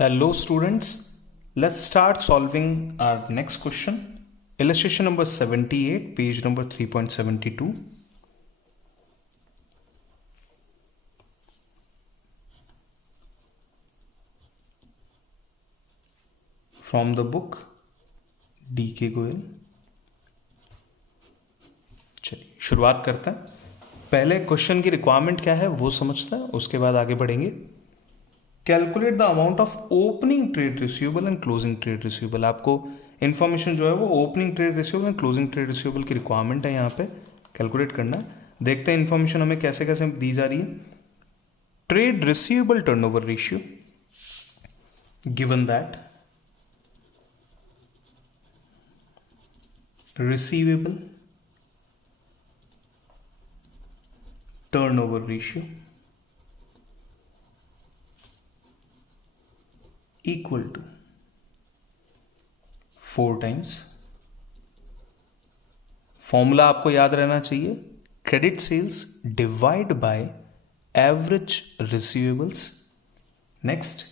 Hello students, let's start solving our next question. Illustration number 78, page number 3.72. From the book D.K. Goyal. चलिए शुरुआत करते हैं। पहले question की रिक्वायरमेंट क्या है वो समझते हैं, उसके बाद आगे बढ़ेंगे। Calculate the amount of opening trade receivable and closing trade receivable. आपको इन्फॉर्मेशन जो है वो opening trade receivable and closing trade receivable की रिक्वायरमेंट है, यहाँ पे कैलकुलेट करना है। देखते हैं इन्फॉर्मेशन हमें कैसे कैसे दी जा रही है। Trade receivable turnover ratio given that receivable turnover ratio equal to 4 times। Formula आपको याद रहना चाहिए, credit sales divide by average receivables. Next,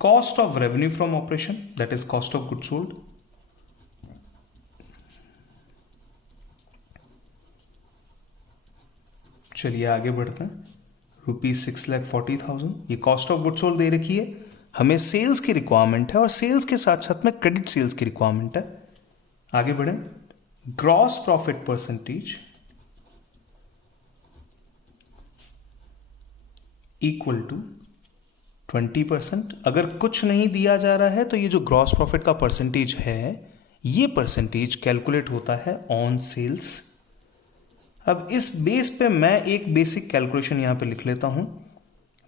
cost of revenue from operation, that is cost of goods sold. चलिए आगे बढ़ते हैं। ₹6,40,000 ये cost of goods sold दे रखी है। हमें सेल्स की रिक्वायरमेंट है और सेल्स के साथ साथ में क्रेडिट सेल्स की रिक्वायरमेंट है। आगे बढ़े। Gross profit percentage equal to 20%। अगर कुछ नहीं दिया जा रहा है तो ये जो ग्रॉस प्रॉफिट का परसेंटेज है, ये परसेंटेज कैलकुलेट होता है ऑन सेल्स। अब इस बेस पे मैं एक बेसिक कैलकुलेशन यहां पे लिख लेता हूं।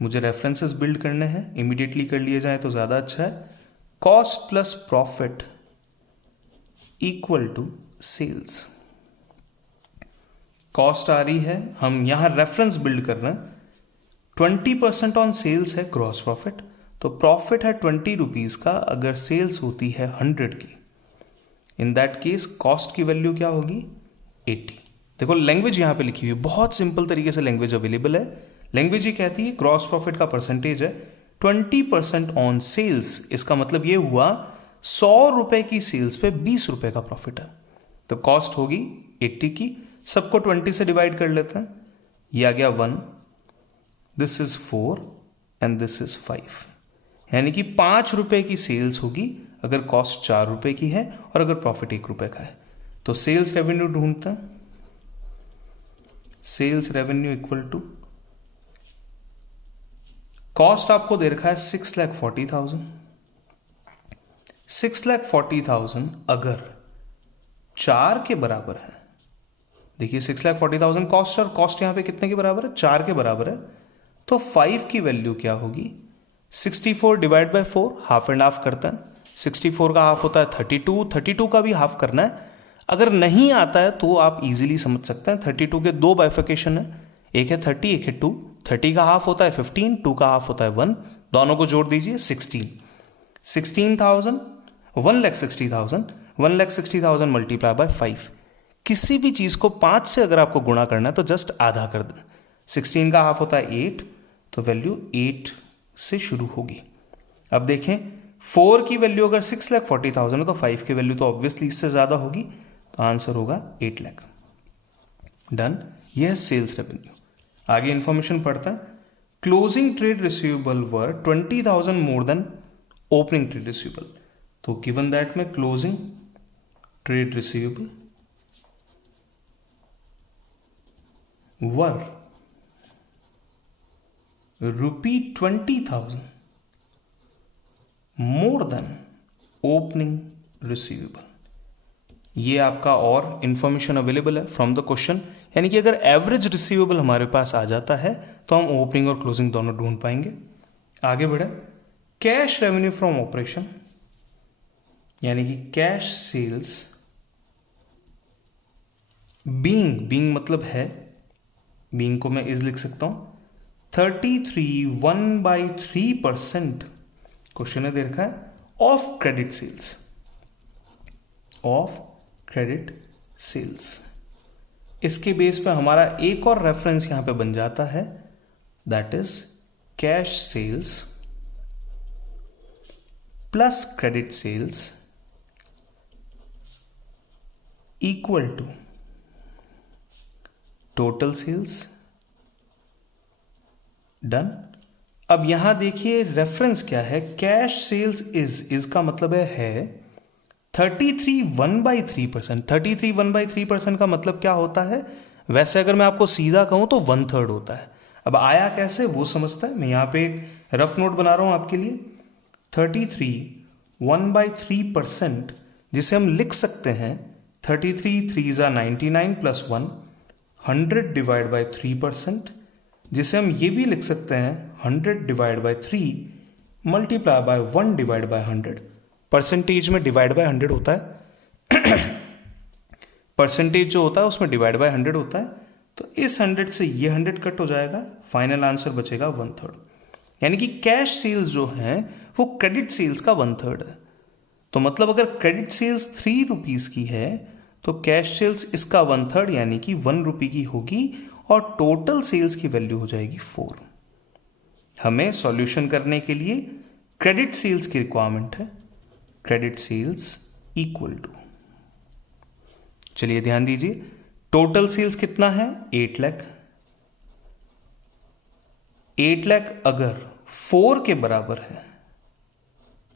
मुझे रेफरेंसेस बिल्ड करने हैं, इमीडिएटली कर लिए जाए तो ज्यादा अच्छा है। Cost plus profit equal to sales. Cost आ रही है, हम यहां रेफरेंस बिल्ड कर रहे हैं। 20% ऑन सेल्स है ग्रॉस प्रॉफिट, तो प्रॉफिट है 20 रुपीज का अगर सेल्स होती है 100 की। इन दैट केस कॉस्ट की वैल्यू क्या होगी? 80। देखो लैंग्वेज यहां पे लिखी हुई है, बहुत सिंपल तरीके से लैंग्वेज अवेलेबल है। लैंग्वेज ये कहती है ग्रॉस प्रॉफिट का परसेंटेज है 20% ऑन सेल्स। इसका मतलब ये हुआ 100 रुपए की सेल्स पे 20 रुपए का प्रॉफिट है, तो कॉस्ट होगी 80 की। सबको 20 से डिवाइड कर लेते हैं। ये आ गया 1, this is 4 and this is 5, यानी कि 5 रुपए की सेल्स होगी अगर कॉस्ट 4 रुपए की है और अगर प्रॉफिट 1 रुपए का है। तो सेल्स रेवेन्यू ढूंढते हैं। Sales revenue equal to, cost आपको दे रखा है 6,40,000। 6,40,000 अगर 4 के बराबर है, देखिए 6,40,000 कॉस्ट और कॉस्ट यहां पे कितने के बराबर है? 4 के बराबर है। तो 5 की वैल्यू क्या होगी? 64 divide by 4, half and half करते हैं। 64 का हाफ होता है 32, 32 का भी हाफ करना है। अगर नहीं आता है तो आप इजीली समझ सकते हैं। 32 के 2 बाइफिकेशन है, एक है 30, एक है 2। 30 का हाफ होता है 15, 2 का हाफ होता है 1। दोनों को जोड़ दीजिए 16। 16,000, 1,60,000, 1,60,000 मल्टीप्लाई बाय 5। किसी भी चीज को 5 से अगर आपको गुणा करना है तो जस्ट आधा कर दें। 16 का हाफ होता है 8, तो वैल्यू 8 से शुरू होगी। अब देखें 4 की वैल्यू अगर 6,40,000 है तो 5 की वैल्यू तो ऑब्वियसली इससे ज्यादा होगी, तो आंसर होगा 8 लाख। डन। यह सेल्स रेवेन्यू। आगे इंफॉर्मेशन पढ़ता है। क्लोजिंग ट्रेड रिसीवेबल वर 20,000 more than opening trade receivable. तो गिवन दैट में क्लोजिंग ट्रेड रिसीवेबल वर ₹20,000 मोर देन ओपनिंग रिसीवेबल। ये आपका और इंफॉर्मेशन अवेलेबल है फ्रॉम द क्वेश्चन, यानी कि अगर एवरेज रिसीवेबल हमारे पास आ जाता है तो हम ओपनिंग और क्लोजिंग दोनों ढूंढ पाएंगे। आगे बढ़े। कैश रेवेन्यू फ्रॉम ऑपरेशन, यानी कि कैश सेल्स बीइंग मतलब है, बीइंग को मैं इज लिख सकता हूं 33 1/3% क्वेश्चन ने दे रखा है of credit sales, of credit sales. इसके बेस पे हमारा एक और रेफरेंस यहां पे बन जाता है, that is cash sales plus credit sales equal to total sales. Done. अब यहां देखिए रेफरेंस क्या है, कैश सेल्स इज का मतलब है 33 1/3%। 33 1/3% का मतलब क्या होता है, वैसे अगर मैं आपको सीधा कहूं तो 1/3 होता है। अब आया कैसे वो समझता है, मैं यहां पे एक रफ नोट बना रहा हूं आपके लिए। 33 1/3%, जिसे हम लिख सकते हैं 33 3 99 प्लस 1 100 डिवाइड बाई 3%, जिसे हम ये भी लिख सकते हैं 100 divide by 3 multiply by 1 divide by 100। Percentage में डिवाइड बाय 100 होता है परसेंटेज जो होता है उसमें डिवाइड बाय 100 होता है, तो इस 100 से ये 100 कट हो जाएगा, फाइनल आंसर बचेगा 1/3। यानी कि कैश सेल्स जो है वो क्रेडिट सेल्स का 1/3 है। तो मतलब अगर क्रेडिट सेल्स 3 रुपीज की है तो कैश सेल्स इसका 1/3 यानी कि 1 रुपये की होगी, और टोटल सेल्स की वैल्यू हो जाएगी 4। हमें सॉल्यूशन करने के लिए क्रेडिट सेल्स की रिक्वायरमेंट है। क्रेडिट सेल्स इक्वल टू, चलिए ध्यान दीजिए, टोटल सेल्स कितना है 8 लाख। 8 लाख अगर 4 के बराबर है,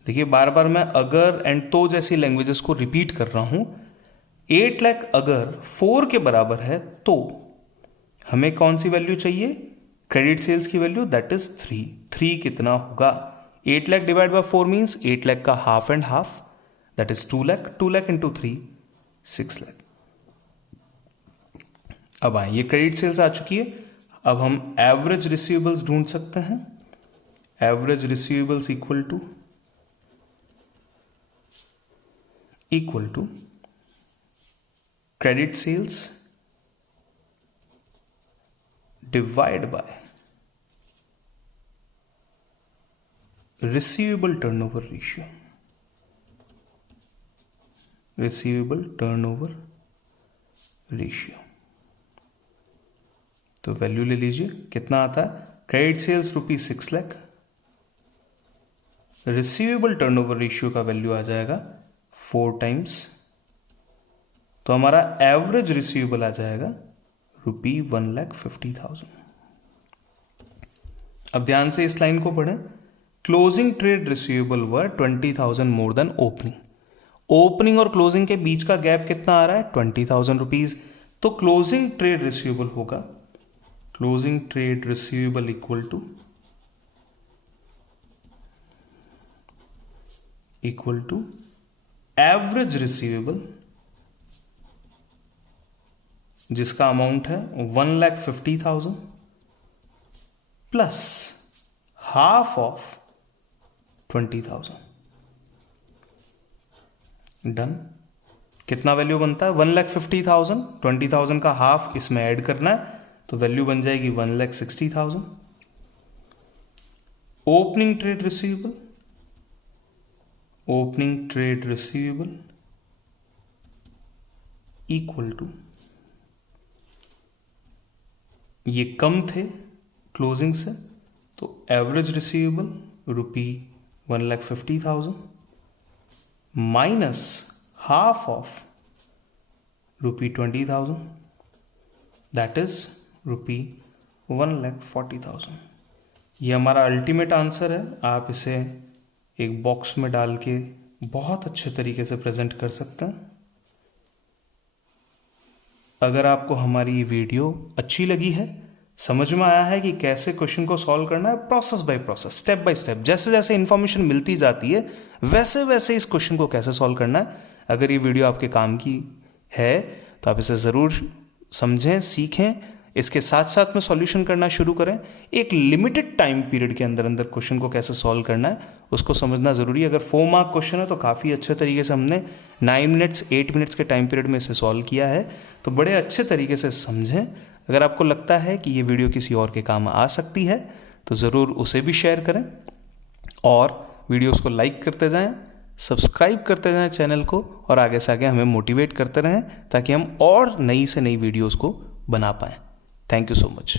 देखिए बार बार मैं अगर एंड तो जैसी लैंग्वेजेस को रिपीट कर रहा हूं। 8 लाख अगर 4 के बराबर है तो हमें कौन सी वैल्यू चाहिए, क्रेडिट सेल्स की वैल्यू, दैट इज 3। 3 कितना होगा, 8 lakh divide by 4 means 8 lakh का half and half, that is 2 lakh. 2 lakh into 3 6 lakh. अब आए, ये क्रेडिट सेल्स आ चुकी है। अब हम एवरेज रिसीवेबल्स ढूंढ सकते हैं। Average receivables equal to credit sales divide by receivable turnover ratio. Receivable turnover ratio, तो वैल्यू ले लीजिए, कितना आता है, credit sales ₹6 lakh, receivable turnover ratio का वैल्यू आ जाएगा 4 टाइम्स, तो हमारा एवरेज रिसीवेबल आ जाएगा ₹1,50,000। अब ध्यान से इस लाइन को पढ़ें। क्लोजिंग ट्रेड रिसीवेबल वर 20,000 मोर देन ओपनिंग। ओपनिंग और क्लोजिंग के बीच का गैप कितना आ रहा है, 20,000 रुपीज। तो क्लोजिंग ट्रेड रिसीवेबल होगा, closing trade receivable equal to average receivable, जिसका अमाउंट है 1,50,000 प्लस हाफ ऑफ 20,000। डन। कितना वैल्यू बनता है, 1,50,000, 20,000 का हाफ इसमें ऐड करना है, तो वैल्यू बन जाएगी 1,60,000। Opening trade receivable, opening trade receivable equal to, ये कम थे क्लोजिंग से, तो average receivable ₹1,50,000 minus half of ₹20,000, that is ₹1,40,000। ये हमारा अल्टीमेट आंसर है। आप इसे एक बॉक्स में डाल के बहुत अच्छे तरीके से प्रेजेंट कर सकते हैं। अगर आपको हमारी ये वीडियो अच्छी लगी है, समझ में आया है कि कैसे क्वेश्चन को सॉल्व करना है, process by process, step by step, जैसे जैसे इंफॉर्मेशन मिलती जाती है वैसे वैसे इस क्वेश्चन को कैसे सॉल्व करना है, अगर ये वीडियो आपके काम की है तो आप इसे ज़रूर समझें, सीखें। इसके साथ साथ में सॉल्यूशन करना शुरू करें। एक लिमिटेड टाइम पीरियड के अंदर अंदर क्वेश्चन को कैसे सॉल्व करना है उसको समझना ज़रूरी है। अगर 4 मार्क क्वेश्चन है तो काफ़ी अच्छे तरीके से हमने 9 मिनट्स 8 मिनट्स के टाइम पीरियड में इसे सॉल्व किया है, तो बड़े अच्छे तरीके से समझें। अगर आपको लगता है कि ये वीडियो किसी और के काम आ सकती है तो ज़रूर उसे भी शेयर करें, और वीडियोस को लाइक करते जाएं, सब्सक्राइब करते जाएं चैनल को, और आगे से आगे हमें मोटिवेट करते रहें ताकि हम और नई से नई वीडियोस को बना पाएं। Thank you so much.